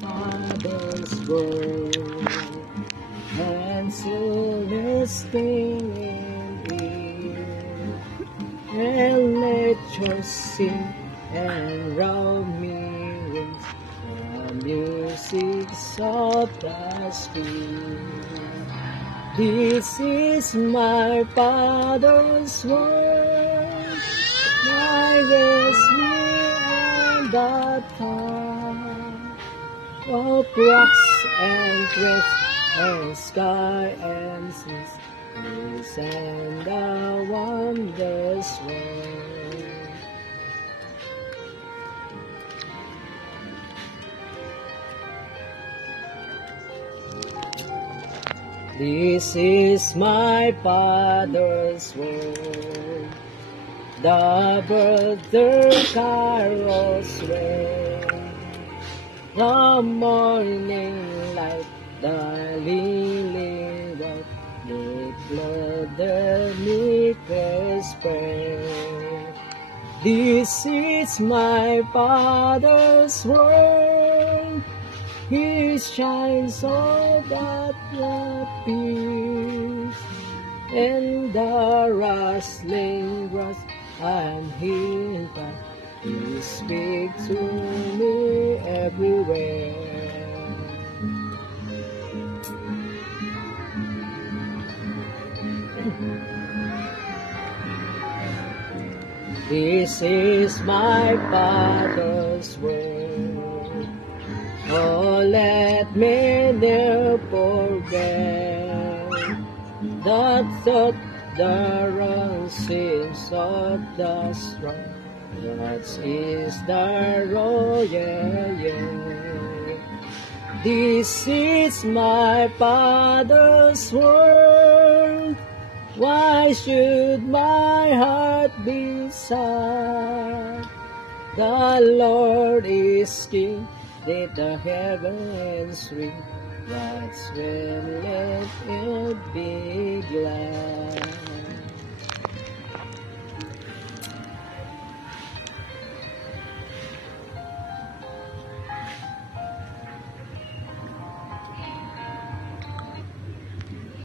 Father's word, and celestine ear, and nature sing, and round me rings the music of the Spirit. This is my Father's word, my rest me on the top of rocks and cliffs and sky and seas, peace and the wondrous world. This is my Father's word, the brother carols ring, the morning light, the lily white, declare the meekest prayer. This is my Father's word, He shines all that appears, and the rustling grass I'm healed by. You speak to me everywhere. This is my Father's word. Oh, let me never forget the thought, the wrong sins of the strong. That is the royal, yeah. This is my Father's word. Why should my heart be sad? The Lord is King, let the heavens ring. That's when let it be glad.